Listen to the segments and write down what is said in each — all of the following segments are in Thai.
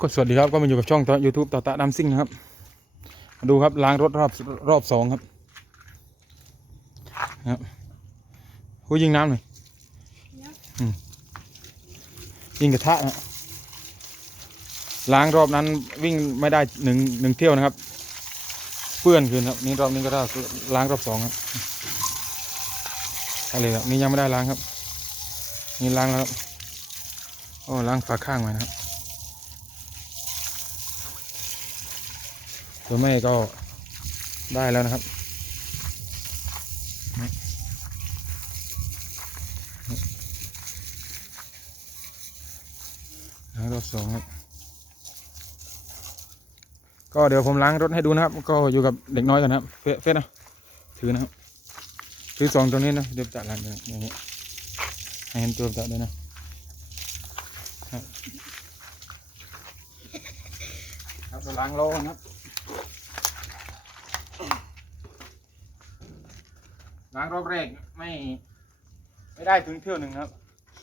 ก็สวัสดีครับก็มาอยู่กับช่องต่อ YouTube ต่อตะดำซิ่งนะครับดูครับล้างรถรอบรอบสองครับครับหูยิงน้ำหน่อยยิงกระทะนะล้างรอบนั้นวิ่งไม่ได้หนึ่งหนึ่งเที่ยวนะครับ เปื้อนคืนครับนี่รอบนี้ก็ได้ล้างรอบสองครับอะไรครับนี่ยังไม่ได้ล้างครับ นี่ล้างแล้วครับโอ้ล้างฝาข้างไว้นะครับ ตัวแม่ก็ได้แล้วนะครับ ล้างรอบสองครับก็เดี๋ยวผมล้างรถให้ดูนะครับ ก็อยู่กับเด็กน้อยกันนะครับเฟเฟสนะถือนะครับถือสองตัวนี้นะเดี๋ยวจะล้างอย่างนี้ให้เห็นตัวจะด้วยนะครับครับเราล้างโลนะครับ ล้างรอบแรกไม่ไม่ได้ถึงเที่ยวหนึ่งครับ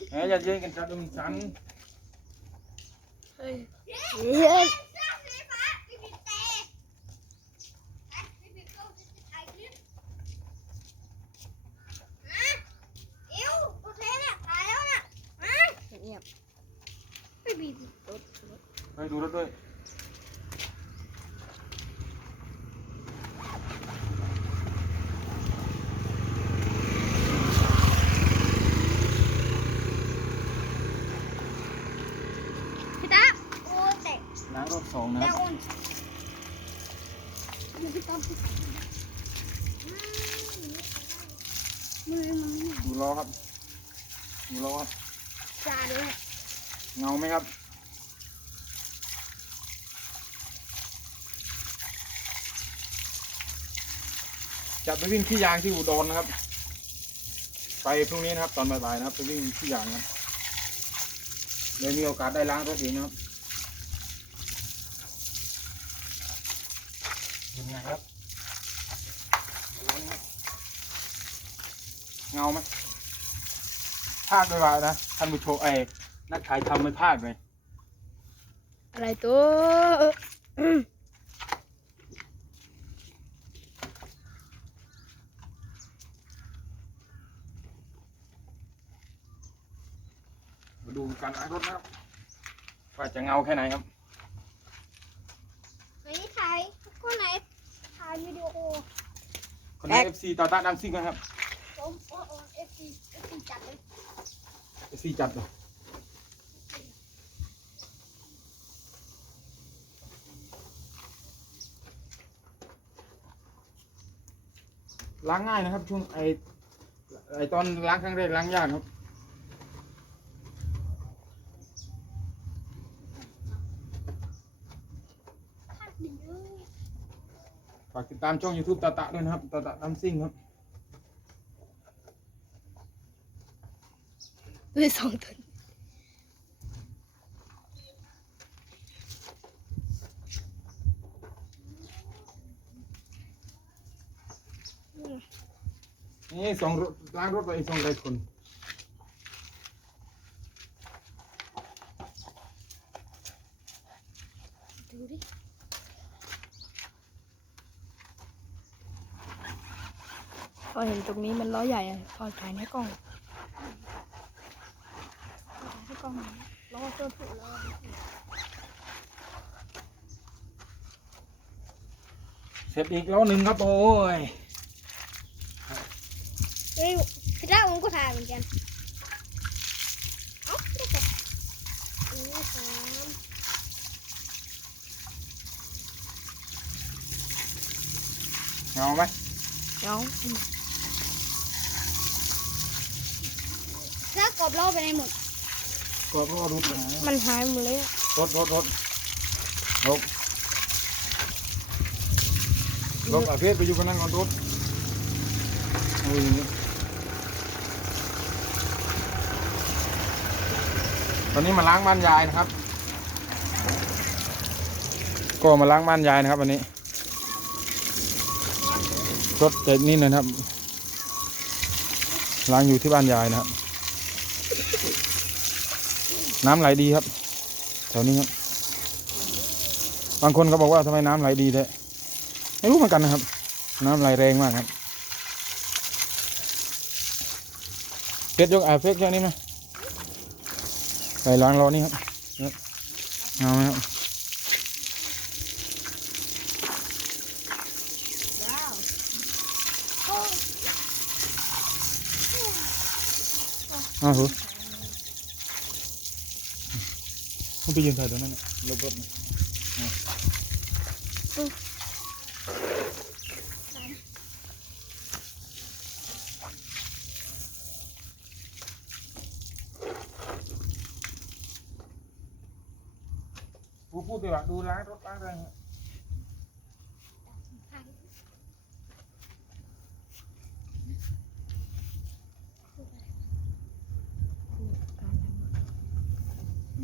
แหมอย่าเย็นกันจัดดุมสันเฮ้ยเงียบไม่มีรถไปดูรถด้วย พี่ตาโอ้แต่ ล้างรอบสอง นะคแต่รับอุ่นพี่ตามือมันดูล้อครับดูล้อครับจาด้วยเงาไหมครับจะไปวิ่งที่ยางที่อุดรนะครับ ไปพรุ่งนี้นะครับ ตอนบ่ายๆนะครับ ไปวิ่งที่ยางนะครับเลยมีโอกาสได้ล้างรถเองนะครับเป็ นไงครับเงาไหมพลาดไปว่านะท่านผู้ชมไอ้นักขายทำไม่พลาดเลยอะไรตัวมาดูการล้างรถนะครับว่าจะเงาแค่ไหนครับ ไหนถ่ายคนไหน ถ่ายวิดีโอคนนี้ FC ต่อต้านดัมซิ่งนะครับผมโอ้โอ้เอฟซีเอฟซีจัดเลย FC จัดเลยล้างง่ายนะครับช่วงไอไอตอนล้างครั้งแรกล้างยากครับ ภาพดีเลย ฝากติดตามช่อง YouTube ตาตะด้วยนะครับตาตะดัมซิ่งครับด้วยสองตัวนี่สองรถล้างรถตัวเองสองไรคนดูดิพอ เห็นตรงนี้มันล้อใหญ่อะพอถ่ายในกล้องถ่ายในกล้องล้อตัวถูกล้อเสร็จอีกแล้วหนึ่งครับโอ้ยเฮ้ยพี่ตาผมก็ถ่ายเหมือนกันเอ้าไม่ได้อันนี้สามเงาไหมเอ้าถ้า กรอบล้อไปไหนหมดก็เพราะว่ารถนะมันหายหมดเลยอะรถรถรถรถรถอาเพศไปอยู่กันนั่งก่อนรถโอ้ยอย่างนี้ตอนนี้มาล้างบ้านยายนะครับ ก็มาล้างบ้านยายนะครับวันนี้รถเจ็ดนี่นะครับ ล้างอยู่ที่บ้านยายนะครับ น้ำไหลดีครับ แถวนี้ครับ บางคนก็บอกว่าทำไมน้ำไหลดีแท้ไม่รู้เหมือนกันนะครับ น้ำไหลแรงมากครับเฟซยกอ่าเฟซยกนี่ไหมไหลล้างรอนี่ครับเอาไหมครับว้าวโอ้ ไปยืนถ่ายตรงนั้นนะรถรถนะพูพูดดีกว่าดูร้านรถล้างอะไรเนี่ย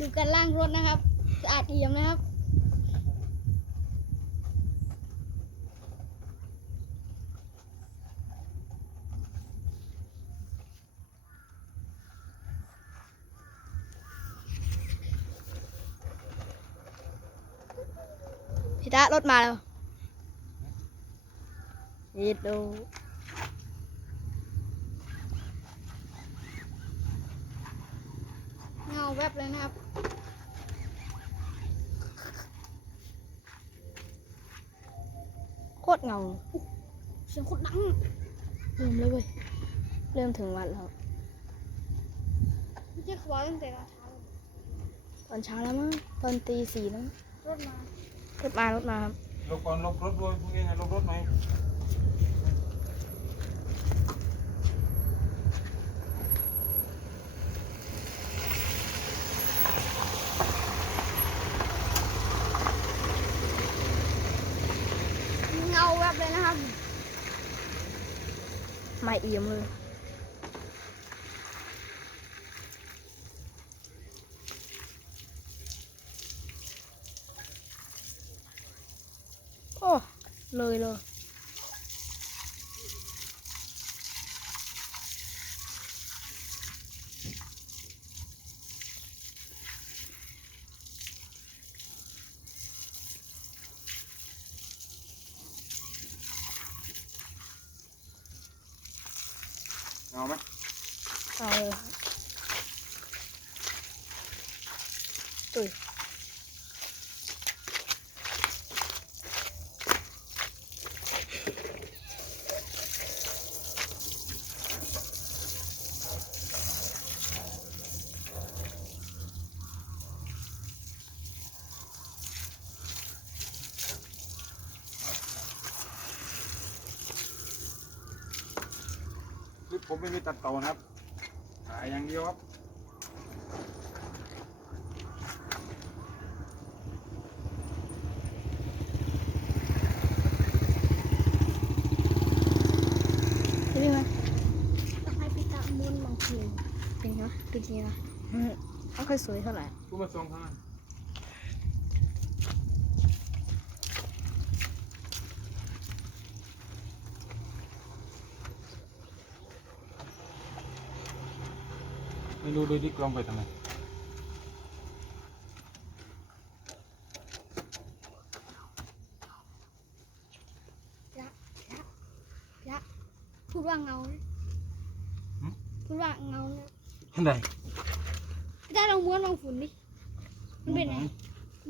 ดูการล่างรถนะครับสะอาดเอี่ยมนะครับ พี่ตารถมาแล้วนี่ดูเงาแวบเลยนะครับ โค ตรเงาเสียงโคตรดังเริ่มเลยเว้ยเริ่มถึงวันแล้วไม่ใช่ขวาตั้งแต่เราเช้าเลยตอนเช้าแล้วมั้งตอนตีสี่แล้วมั้งรถมารถมารถมาครับ ลบก่อนลบรถด้วยพวกนี้ไงลบรถไหม แวบเลยนะครับ ไม่เอี่ยมเลยโอ้เลยเลย เอาไหม เอาเลยครับตุย คลิป ผมไม่มีตัดต่อนะครับถ่ายอย่างเดียวครับจะวิ่งไหมต้องให้พี่ตามุนบางทีเป็นไงวะเป็นไงวะอืมไม่ค่อยสวยเท่าไหร่กูมาส่งข้างหน้า ไม่รู้ดูที่กลองไปทางไหนพูดว่าเงาเลยพูดว่าเงาเลยเห็นไหนพี่ตาลองม้วนลองฝุ่นดิ มันเป็นไง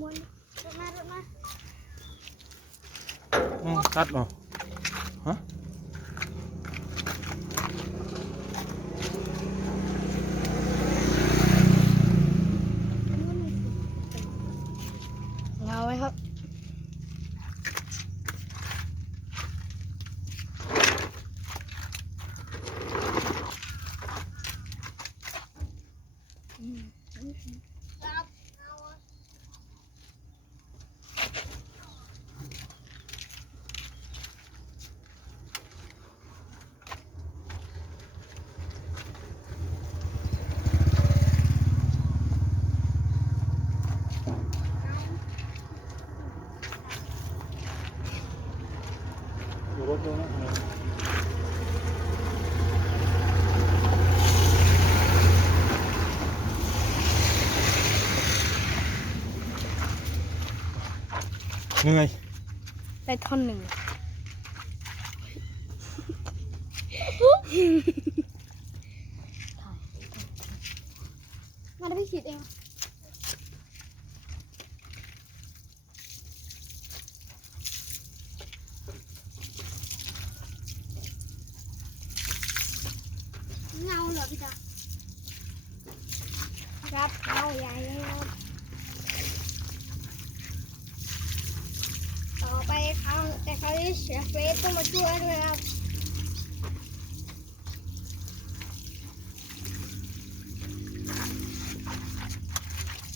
ม้วนรถมารถมา อืมตัดเหรอฮะ ม้วนลองฝุ่น เงาไหมครับ ครับเงาอะ อยู่รถด้วยนะ เหนื่อยได้ท่อนหนึ่งมาได้พี่ขีดเองเงาเหรอพี่ตาครับเงาใหญ่เลยครับ ต่อไปเขาแต่เขาจะเสียเฟสต้องมาช่วยด้วยครับ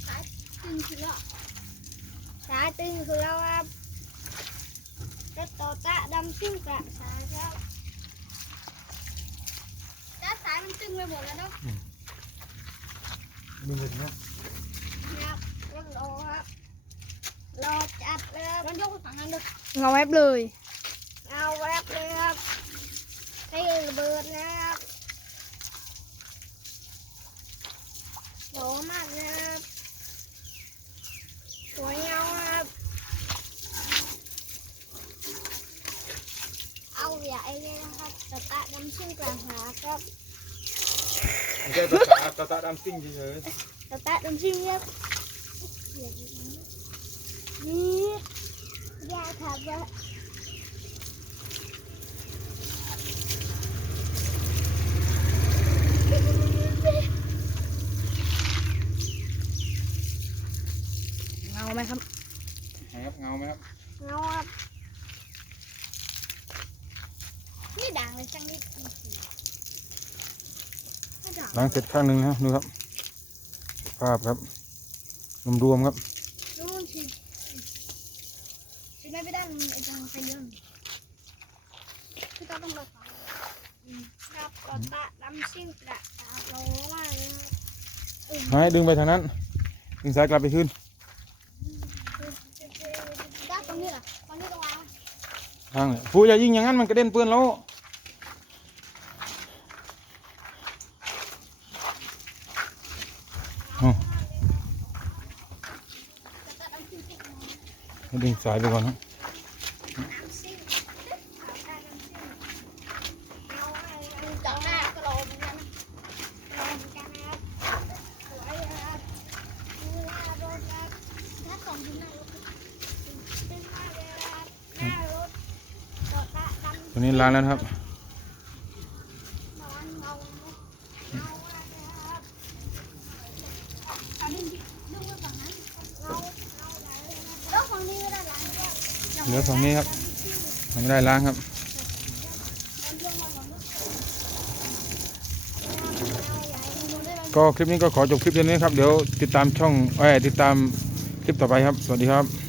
สายตึงคือแล้วสายตึงคือแล้วครับจะต่อตะดำซิ่งกระสายครับจ้าสายมันตึงไปหมดแล้วเนาะดึงเลยนะ ครับรถโลครับ รอจัดเลยครับมันยกไปฝั่งนั้นเลยเงาแวบเลยเอาแวบเลยครับให้ระเบิด นะครับโหมากนะครับสวยเงาครับเอาใหญ่เลยนะครับตะตะดำชิ้นกลางหาครับไม่ใช่ตาตาตาตาดำซิ่งเฉยตะตะดำชิ้นครับนี่ยาครับว่าเงาไหมครับๆครับเงาไหมครับเงาครับนี่ด่างเลยจังนิดไม่ด่างล้างเสร็จข้างหนึ่งนะครับดูครับ ภาพครับรวมๆครับ นู่นสิสิ ไม่ไปด้านไอ้ตรงไฟเยอะพี่ต้องต้องรอฟังครับกอตะดำซิ่งกระตาโลมากเลยครับให้ดึงไปทางนั้นดึงสายกลับไปขึ้นด้านตรงนี้เหรอตรงนี้ตรงวางทางเนี่ยฟูอย่ายิงอย่างนั้นมันกระเด็นเปื้อนแล้วอ๋อให้ดึงสายไปก่อนนะ น้ำซิ่งตาดำซิ่งเอาอันจังหน้าก็รอเหมือนกันนะรอเหมือนกันนะครับสวยนะครับดูหน้ารถครับถ้าส่ ดึงสายไปก่อนนะตัวนี้ล้างแล้วครับเอาดึงดิดึงไปฝั่งนั้นเงาเงาไหลเลยนะแล้วฝั่งนี้ก็ได้หลายก็ เหลือฝั่งนี้ครับยังไม่ได้ล้างครับ ก็คลิปนี้ก็ขอจบคลิปเพียงนี้ครับ เดี๋ยวติดตามช่องเอ้ติดตามคลิปต่อไปครับ สวัสดีครับ